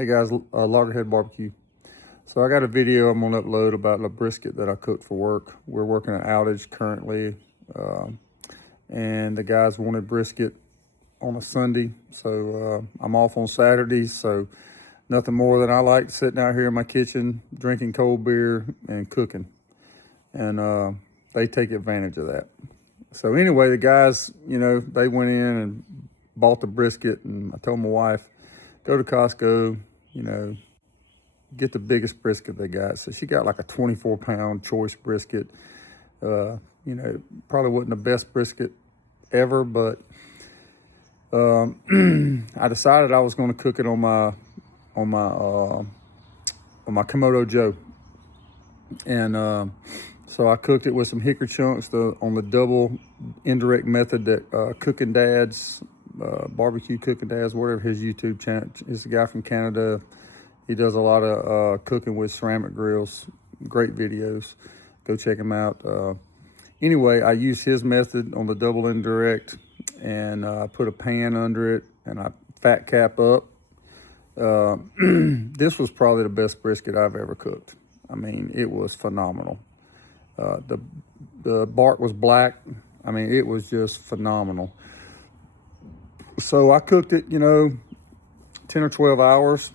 Hey guys, Loggerhead Barbecue. So I got a video I'm gonna upload about the brisket that I cooked for work. We're working an outage currently, and the guys wanted brisket on a Sunday. So I'm off on Saturdays, so nothing more than I like sitting out here in my kitchen, drinking cold beer and cooking. And they take advantage of that. So anyway, the guys, they went in and bought the brisket, and I told my wife, go to Costco, get the biggest brisket they got. So she got like a 24-pound choice brisket. Probably wasn't the best brisket ever, but I decided I was going to cook it on my Komodo Joe, and so I cooked it with some hickory chunks on the double indirect method that Cooking Dads, Barbecue Cooking Dads, whatever his YouTube channel. He's a guy from Canada. He does a lot of cooking with ceramic grills. Great videos. Go check him out. Anyway, I used his method on the double indirect, and I put a pan under it, and I fat cap up. This was probably the best brisket I've ever cooked. I mean, it was phenomenal. The bark was black. I mean, it was just phenomenal. So I cooked it, 10 or 12 hours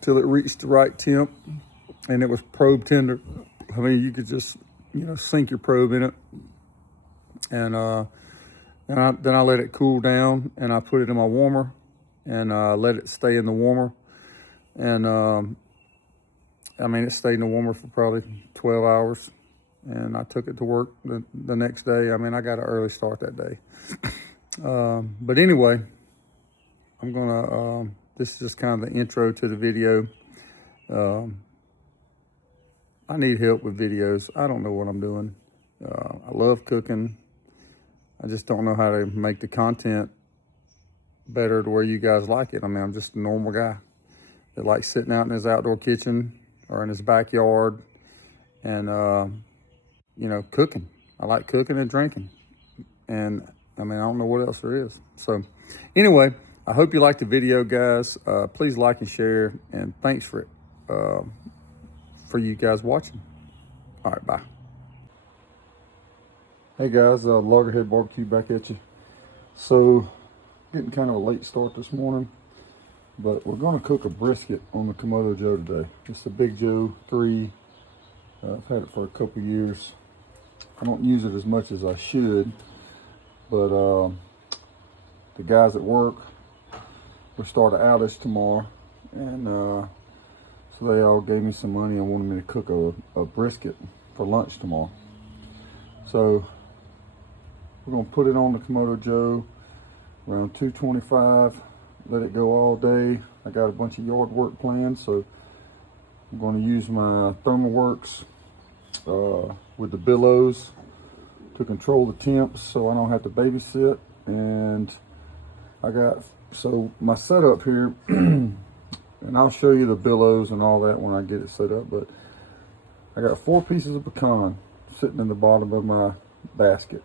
till it reached the right temp, and it was probe tender. I mean, you could just, sink your probe in it. And then I let it cool down, and I put it in my warmer, and let it stay in the warmer. And it stayed in the warmer for probably 12 hours. And I took it to work the next day. I got an early start that day. But anyway, I'm gonna, this is just kind of the intro to the video. I need help with videos. I don't know what I'm doing. I love cooking. I just don't know how to make the content better to where you guys like it. I'm just a normal guy that likes sitting out in his outdoor kitchen or in his backyard and, cooking. I like cooking and drinking. And I don't know what else there is. So anyway, I hope you liked the video, guys. Please like and share, and thanks for you guys watching. All right, bye. Hey guys, Loggerhead Barbecue back at you. So getting kind of a late start this morning, but we're going to cook a brisket on the Komodo Joe today. It's the Big Joe 3. I've had it for a couple years. I don't use it as much as I should, but the guys at work will start an outage tomorrow, and so they all gave me some money and wanted me to cook a brisket for lunch tomorrow. So we're gonna put it on the Komodo Joe around 225, let it go all day. I got a bunch of yard work planned, so I'm gonna use my ThermalWorks with the billows to control the temps so I don't have to babysit. And so my setup here, and I'll show you the billows and all that when I get it set up, but I got 4 pieces of pecan sitting in the bottom of my basket.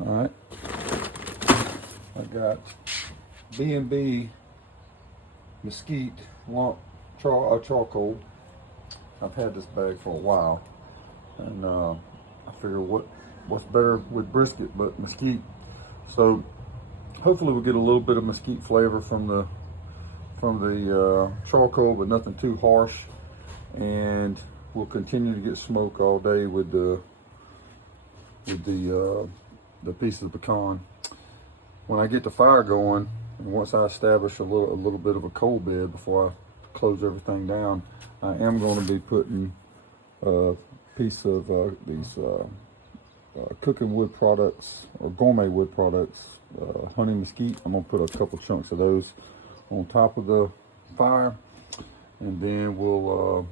All right, I got B&B Mesquite charcoal. I've had this bag for a while, and I figure what's better with brisket but mesquite. So hopefully we'll get a little bit of mesquite flavor from the charcoal, but nothing too harsh. And we'll continue to get smoke all day with the pieces of pecan. When I get the fire going, and once I establish a little bit of a coal bed before I close everything down, I am going to be putting a piece of these cooking wood products, or gourmet wood products, honey mesquite. I'm going to put a couple chunks of those on top of the fire, and then we'll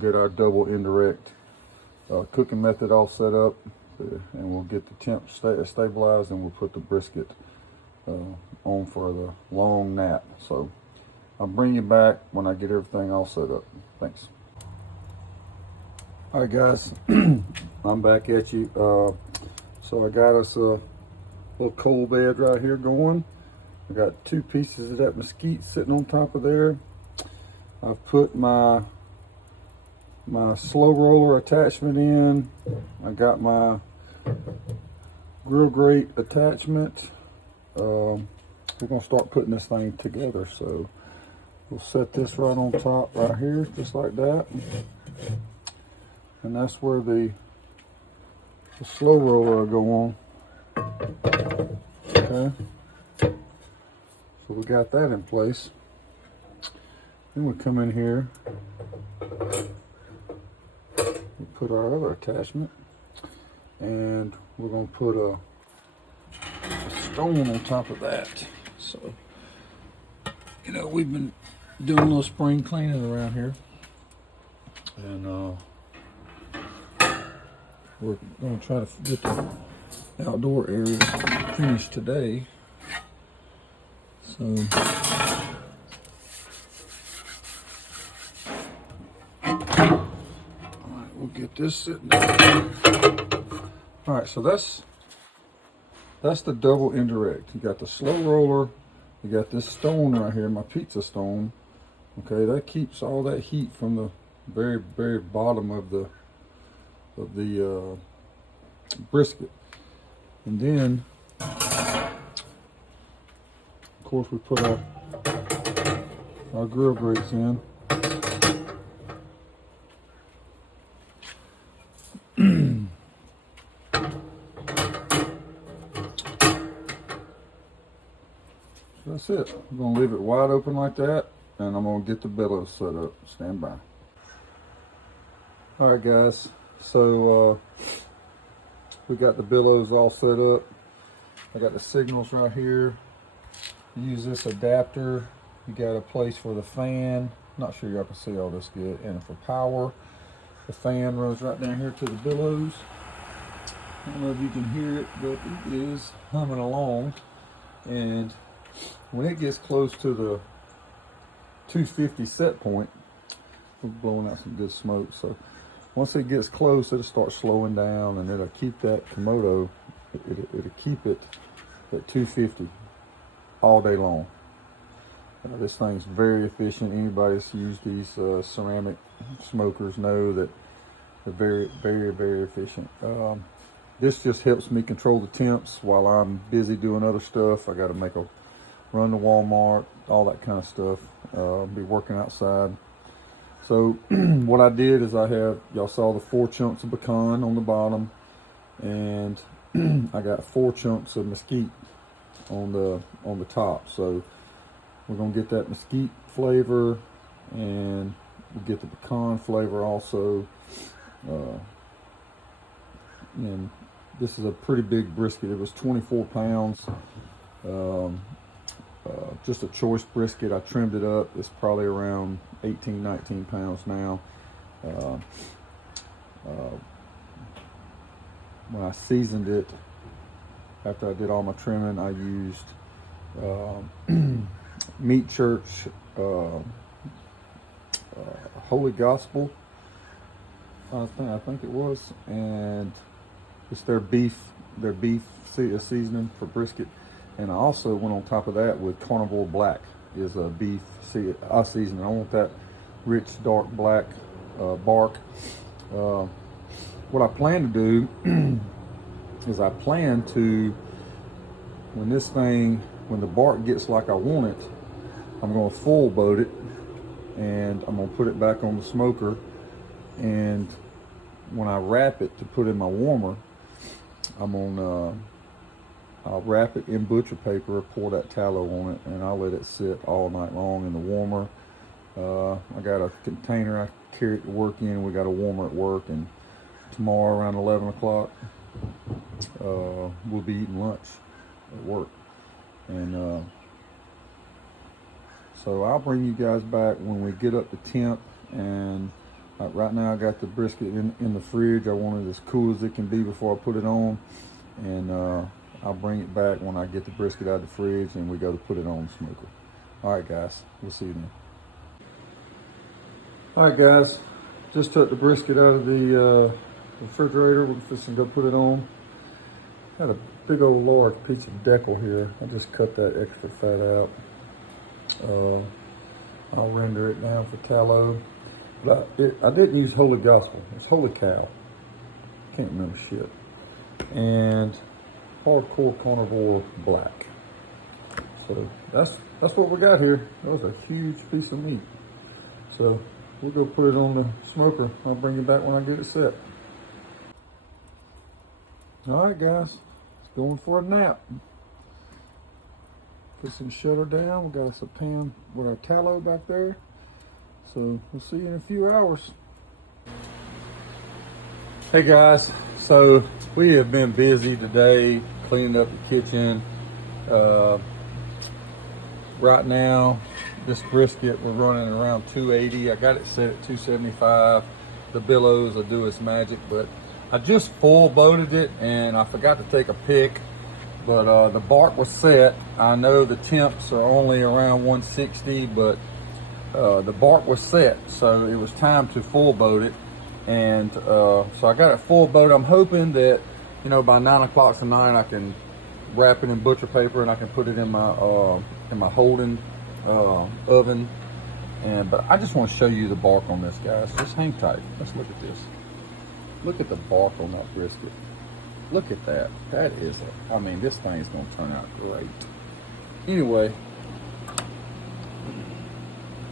get our double indirect cooking method all set up, and we'll get the temp stabilized, and we'll put the brisket on for the long nap. So I'll bring you back when I get everything all set up. Thanks. All right, guys, I'm back at you. So I got us a little coal bed right here going, I got 2 pieces of that mesquite sitting on top of there. I've put my slow roller attachment in. I got my grill grate attachment. We're gonna start putting this thing together. So we'll set this right on top right here, just like that. And that's where the slow roller will go on. Okay. So we got that in place. Then we come in here, we put our other attachment, and we're going to put a stone on top of that. So, you know, we've been doing a little spring cleaning around here, and we're going to try to get the outdoor area finished today. So alright, we'll get this sitting there. Alright, so that's the double indirect. You got the slow roller, you got this stone right here, my pizza stone. Okay, that keeps all that heat from the very, very bottom of the brisket. And then of course we put our grill grates in. So that's it. I'm going to leave it wide open like that, and I'm going to get the bellows set up. Stand by. Alright guys, so we got the bellows all set up. I got the signals right here. Use this adapter. You got a place for the fan. Not sure y'all can see all this good. And for power, the fan runs right down here to the bellows. I don't know if you can hear it, but it is humming along. And when it gets close to the 250 set point, we're blowing out some good smoke. So once it gets close, it'll start slowing down, and it'll keep that Komodo, it'll keep it at 250 all day long. This thing's very efficient. Anybody that's used these ceramic smokers know that they're very, very, very efficient. This just helps me control the temps while I'm busy doing other stuff. I got to make a run to Walmart, all that kind of stuff. Be working outside. So what I did is y'all saw the 4 chunks of pecan on the bottom, and I got 4 chunks of mesquite on the top. So we're gonna get that mesquite flavor, and we'll get the pecan flavor also. And this is a pretty big brisket. It was 24 pounds. Just a choice brisket. I trimmed it up. It's probably around 18, 19 pounds now. When I seasoned it, after I did all my trimming, I used Meat Church Holy Gospel, I think it was, and it's their beef seasoning for brisket. And I also went on top of that with Carnivore Black, is a beef seasoning. I want that rich dark black bark. What I plan to do is I plan to, when the bark gets like I want it, I'm going to full boat it, and I'm going to put it back on the smoker. And when I wrap it to put in my warmer, I'll wrap it in butcher paper, pour that tallow on it, and I'll let it sit all night long in the warmer. I got a container I carry it to work in. We got a warmer at work, and tomorrow around 11 o'clock, we'll be eating lunch at work. And so I'll bring you guys back when we get up to temp. And right now I got the brisket in the fridge. I want it as cool as it can be before I put it on. And I'll bring it back when I get the brisket out of the fridge and we go to put it on the smoker. All right, guys, we'll see you then. All right, guys, just took the brisket out of the refrigerator. We're just gonna go put it on. Had a big old large piece of deckle here. I just cut that extra fat out. I'll render it down for tallow. But I didn't use Holy Gospel. It's Holy Cow. Can't remember shit. And Hardcore Carnivore Black. So that's what we got here. That was a huge piece of meat. So we'll go put it on the smoker. I'll bring it back when I get it set. All right, guys, it's going for a nap. Put some shutter down. We got us a pan with our tallow back there. So we'll see you in a few hours. Hey guys, so we have been busy today cleaning up the kitchen. Right now, this brisket, we're running around 280. I got it set at 275. The billows will do its magic, but I just full boated it and I forgot to take a pick, but the bark was set. I know the temps are only around 160, but the bark was set, so it was time to full boat it. And so I got it full boat. I'm hoping that, you know, by 9 o'clock tonight I can wrap it in butcher paper and I can put it in my holding oven. But I just want to show you the bark on this, guys. Just hang tight. Let's look at this. Look at the bark on that brisket. Look at that. That is I mean, this thing is going to turn out great. Anyway.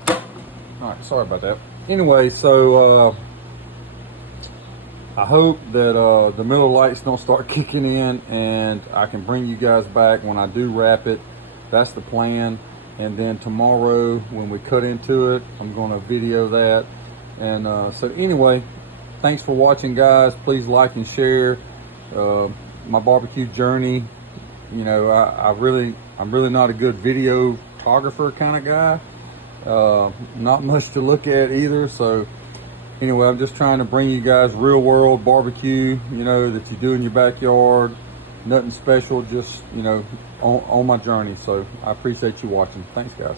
All right, sorry about that. Anyway, so I hope that the Miller lights don't start kicking in and I can bring you guys back when I do wrap it. That's the plan. And then tomorrow when we cut into it, I'm going to video that. And so anyway, thanks for watching, guys. Please like and share my barbecue journey. You know, I'm really not a good videographer kind of guy. Not much to look at either. So anyway, I'm just trying to bring you guys real world barbecue, you know, that you do in your backyard. Nothing special, just, you know, on my journey. So I appreciate you watching. Thanks, guys.